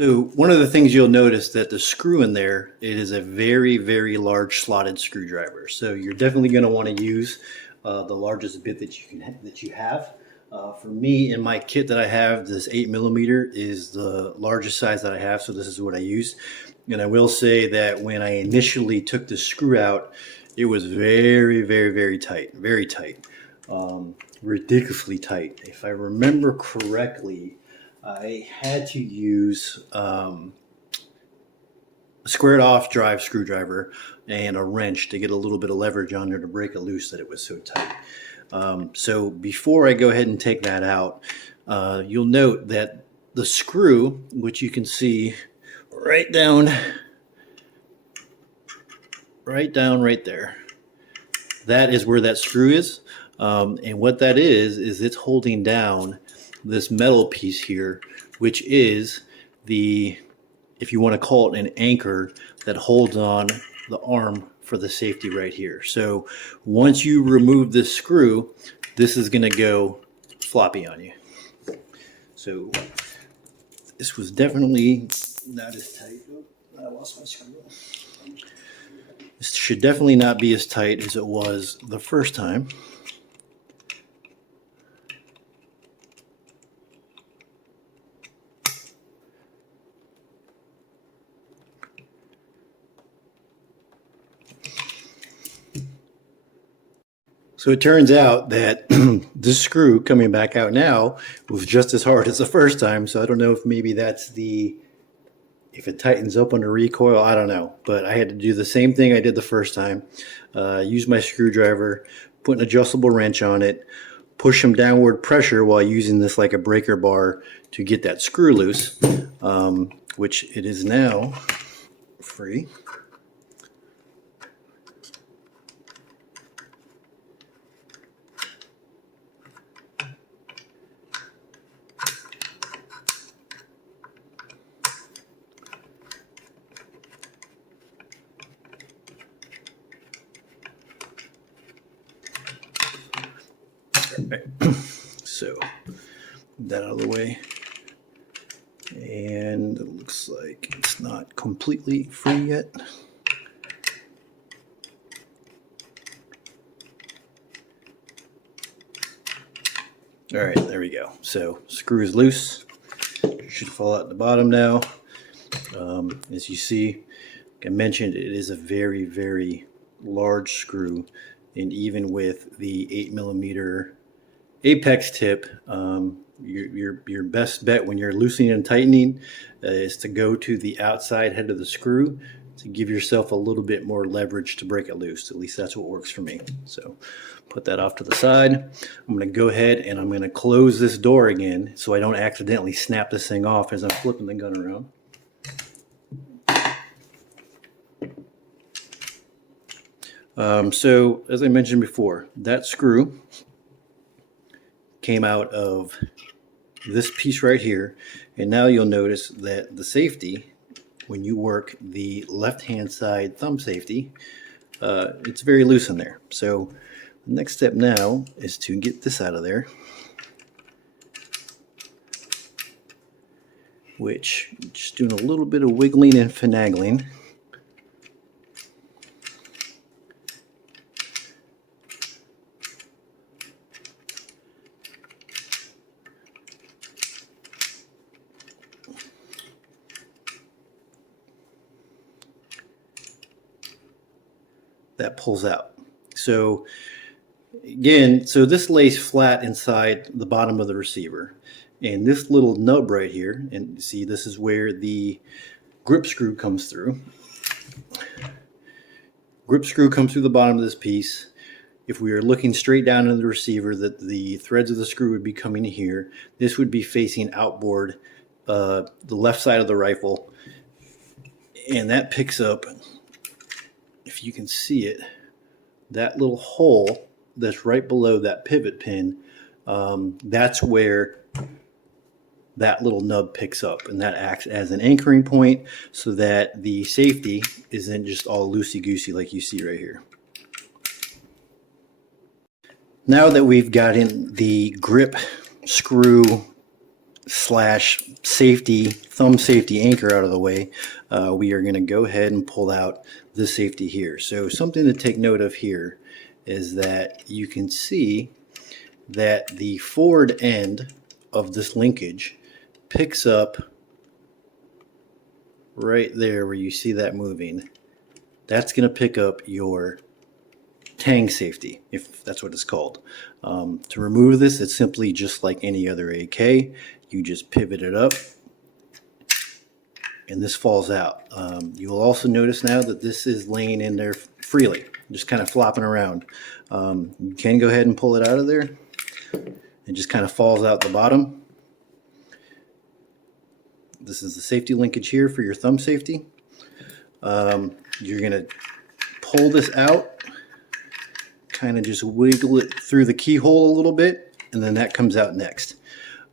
So one of the things you'll notice that the screw in there, it is a very, very large slotted screwdriver. So you're definitely going to want to use the largest bit that you have. For me, in my kit that I have, this 8mm is the largest size that I have. So this is what I use. And I will say that when I initially took the screw out, it was very, very, very tight, ridiculously tight. If I remember correctly, I had to use a squared off drive screwdriver and a wrench to get a little bit of leverage on there to break it loose, that it was so tight. So before I go ahead and take that out, you'll note that the screw, which you can see right down right there, that is where that screw is. And what that is it's holding down this metal piece here, which is the, if you want to call it an anchor, that holds on the arm for the safety right here. So once you remove this screw, this is going to go floppy on you. So this was definitely not as tight. Oh, I lost my screw. This should definitely not be as tight as it was the first time. So it turns out that this screw coming back out now was just as hard as the first time. So I don't know if maybe that's if it tightens up under recoil, I don't know. But I had to do the same thing I did the first time. Use my screwdriver, put an adjustable wrench on it, push some downward pressure while using this like a breaker bar to get that screw loose, which it is now free. Right. So that out of the way, and it looks like it's not completely free yet. All right, there we go. So screw is loose. It should fall out the bottom now. As you see, like I mentioned, it is a very, very large screw, and even with the 8mm apex tip, your best bet when you're loosening and tightening is to go to the outside head of the screw to give yourself a little bit more leverage to break it loose. At least that's what works for me. So put that off to the side. I'm going to go ahead and I'm going to close this door again so I don't accidentally snap this thing off as I'm flipping the gun around. So as I mentioned before, that screw came out of this piece right here, and now you'll notice that the safety, when you work the left hand side thumb safety, it's very loose in there. So the next step now is to get this out of there, which just doing a little bit of wiggling and finagling. That pulls out. So again, so this lays flat inside the bottom of the receiver, and this little nub right here, and see, this is where the grip screw comes through. Grip screw comes through the bottom of this piece. If we are looking straight down into the receiver, that the threads of the screw would be coming here. This would be facing outboard, the left side of the rifle, and that picks up, if you can see it, that little hole that's right below that pivot pin, that's where that little nub picks up, and that acts as an anchoring point so that the safety isn't just all loosey-goosey like you see right here. Now that we've gotten the grip screw slash safety, thumb safety anchor out of the way, we are going to go ahead and pull out the safety here. So something to take note of here is that you can see that the forward end of this linkage picks up right there where you see that moving. That's going to pick up your tang safety, if that's what it's called. To remove this, it's simply just like any other AK. You just pivot it up and this falls out. You will also notice now that this is laying in there freely, just kind of flopping around. You can go ahead and pull it out of there. It just kind of falls out the bottom. This is the safety linkage here for your thumb safety. You're going to pull this out, kind of just wiggle it through the keyhole a little bit, and then that comes out next.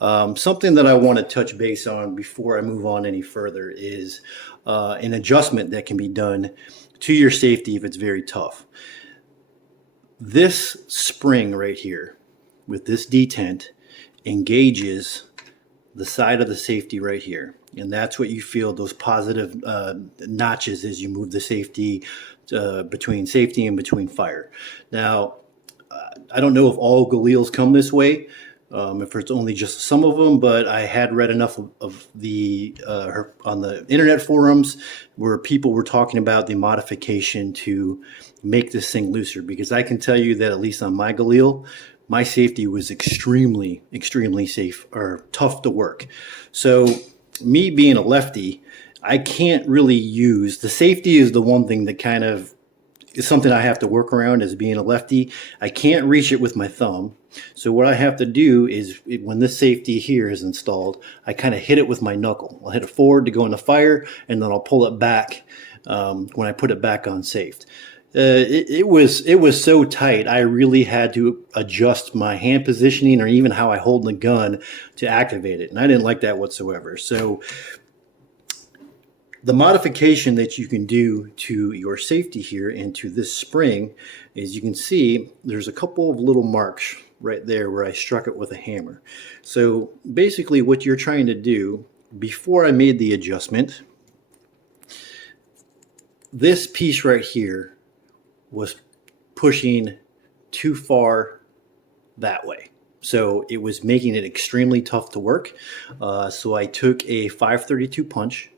Something that I want to touch base on before I move on any further is an adjustment that can be done to your safety if it's very tough. This spring right here with this detent engages the side of the safety right here, and that's what you feel, those positive notches as you move the safety between safety and between fire. Now, I don't know if all Galils come this way, if it's only just some of them, but I had read enough of the on the internet forums where people were talking about the modification to make this thing looser, because I can tell you that at least on my Galil, my safety was extremely safe or tough to work. So me being a lefty, I can't really use, the safety is the one thing that kind of is something I have to work around as being a lefty. I can't reach it with my thumb. So what I have to do is when this safety here is installed, I kind of hit it with my knuckle. I'll hit it forward to go into fire, and then I'll pull it back when I put it back on safed. It was so tight, I really had to adjust my hand positioning or even how I hold the gun to activate it, and I didn't like that whatsoever. So the modification that you can do to your safety here and to this spring is, you can see there's a couple of little marks right there where I struck it with a hammer. So basically what you're trying to do, before I made the adjustment, this piece right here was pushing too far that way. So it was making it extremely tough to work. So I took a 532 punch,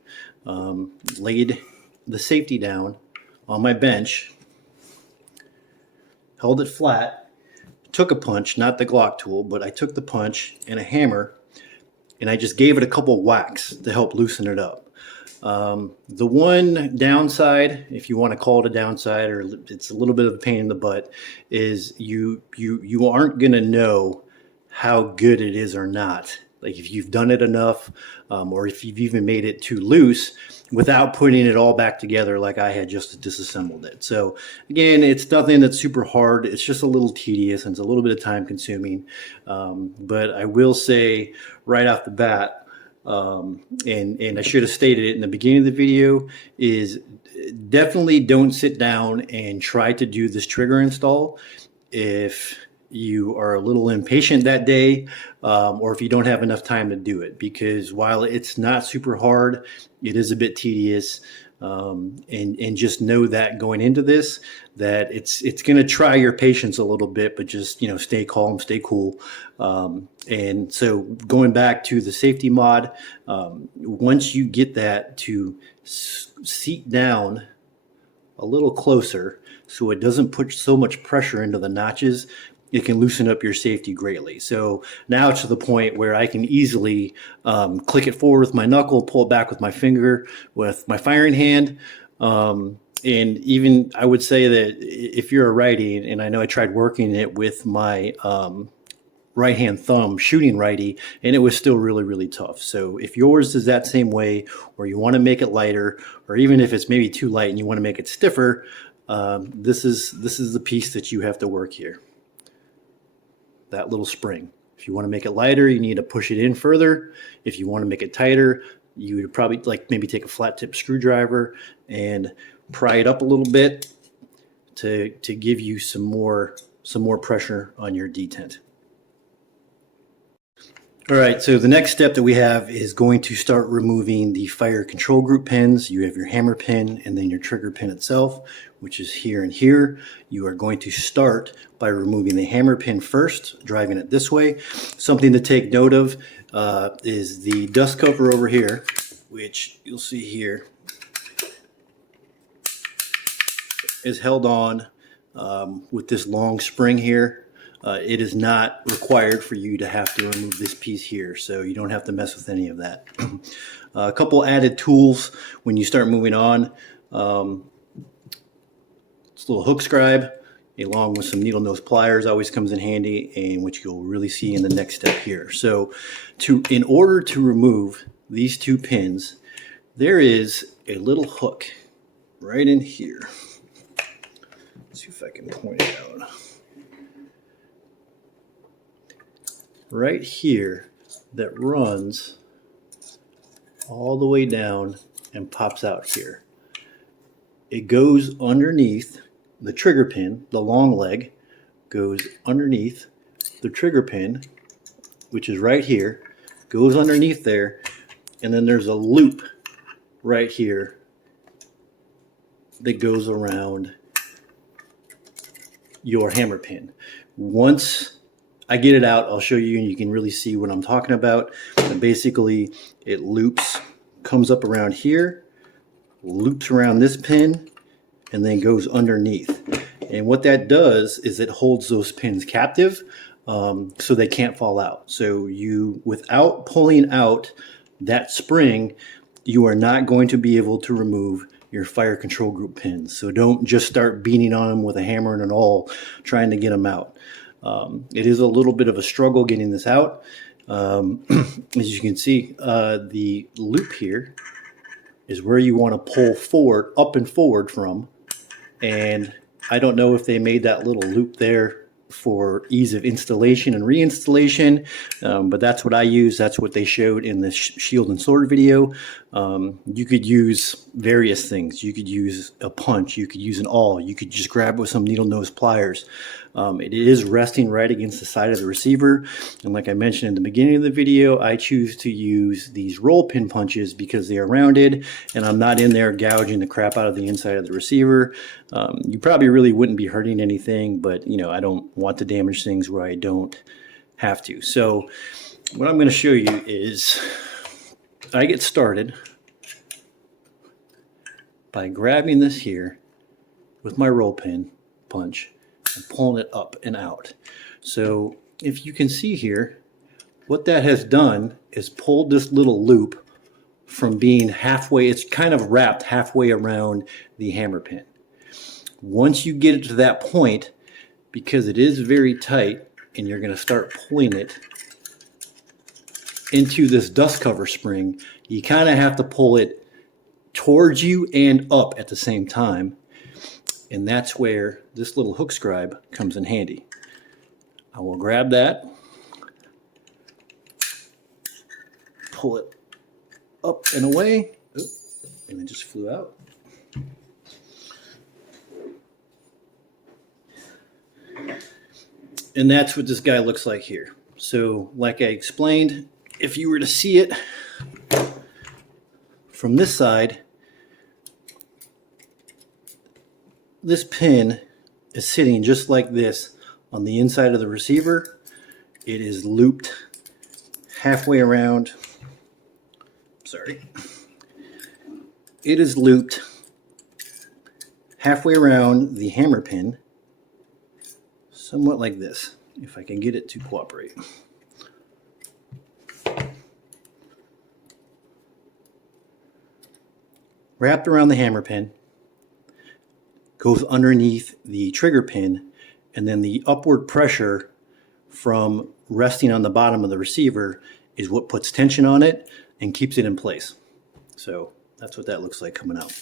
laid the safety down on my bench, held it flat, took a punch, not the Glock tool, but I took the punch and a hammer, and I just gave it a couple whacks to help loosen it up. The one downside, if you want to call it a downside, or it's a little bit of a pain in the butt, is you aren't going to know how good it is or not. Like if you've done it enough, or if you've even made it too loose without putting it all back together like I had just disassembled it. So again, it's nothing that's super hard. It's just a little tedious and it's a little bit of time consuming. But I will say right off the bat, and I should have stated it in the beginning of the video, is definitely don't sit down and try to do this trigger install if you are a little impatient that day, or if you don't have enough time to do it, because while it's not super hard, it is a bit tedious. And just know that going into this, that it's going to try your patience a little bit, but just, stay calm, stay cool. And so going back to the safety mod, once you get that to seat down a little closer so it doesn't put so much pressure into the notches, it can loosen up your safety greatly. So now it's to the point where I can easily click it forward with my knuckle, pull it back with my finger, with my firing hand. And even I would say that if you're a righty, and I know I tried working it with my right hand thumb shooting righty, and it was still really tough. So if yours is that same way, or you want to make it lighter, or even if it's maybe too light and you want to make it stiffer, this is the piece that you have to work here. That little spring. If you want to make it lighter, you need to push it in further. If you want to make it tighter, you would probably maybe take a flat tip screwdriver and pry it up a little bit to give you some more pressure on your detent. All right, so the next step that we have is going to start removing the fire control group pins. You have your hammer pin and then your trigger pin itself, which is here and here. You are going to start by removing the hammer pin first, driving it this way. Something to take note of is the dust cover over here, which you'll see here is held on with this long spring here. It is not required for you to have to remove this piece here, so you don't have to mess with any of that. A couple added tools when you start moving on. This little hook scribe along with some needle nose pliers always comes in handy, and which you'll really see in the next step here. So in order to remove these two pins, there is a little hook right in here. Let's see if I can point it out. Right here that runs all the way down and pops out here. It goes underneath the trigger pin, the long leg goes underneath the trigger pin, which is right here, goes underneath there, and then there's a loop right here that goes around your hammer pin. Once I get it out, I'll show you and you can really see what I'm talking about. But basically, it loops, comes up around here, loops around this pin, and then goes underneath. And what that does is it holds those pins captive so they can't fall out. So you, without pulling out that spring, you are not going to be able to remove your fire control group pins. So don't just start beating on them with a hammer and an awl trying to get them out. It is a little bit of a struggle getting this out. As you can see, the loop here is where you want to pull forward, up and forward from. And I don't know if they made that little loop there for ease of installation and reinstallation, but that's what I use. That's what they showed in the shield and sword video. You could use various things. You could use a punch, you could use an awl, you could just grab it with some needle nose pliers. It is resting right against the side of the receiver, and like I mentioned in the beginning of the video, I choose to use these roll pin punches because they are rounded and I'm not in there gouging the crap out of the inside of the receiver. You probably really wouldn't be hurting anything, but you know, I don't want to damage things where I don't have to. So what I'm going to show you is I get started by grabbing this here with my roll pin punch and pulling it up and out. So if you can see here, what that has done is pulled this little loop from being halfway, it's kind of wrapped halfway around the hammer pin. Once you get it to that point, because it is very tight and you're going to start pulling it into this dust cover spring, you kind of have to pull it towards you and up at the same time. And that's where this little hook scribe comes in handy. I will grab that, pull it up and away, and it just flew out. And that's what this guy looks like here. So like I explained, if you were to see it from this side, this pin is sitting just like this on the inside of the receiver. It is looped halfway around. Sorry. It is looped halfway around the hammer pin, somewhat like this, if I can get it to cooperate. Wrapped around the hammer pin, goes underneath the trigger pin, and then the upward pressure from resting on the bottom of the receiver is what puts tension on it and keeps it in place. So that's what that looks like coming out.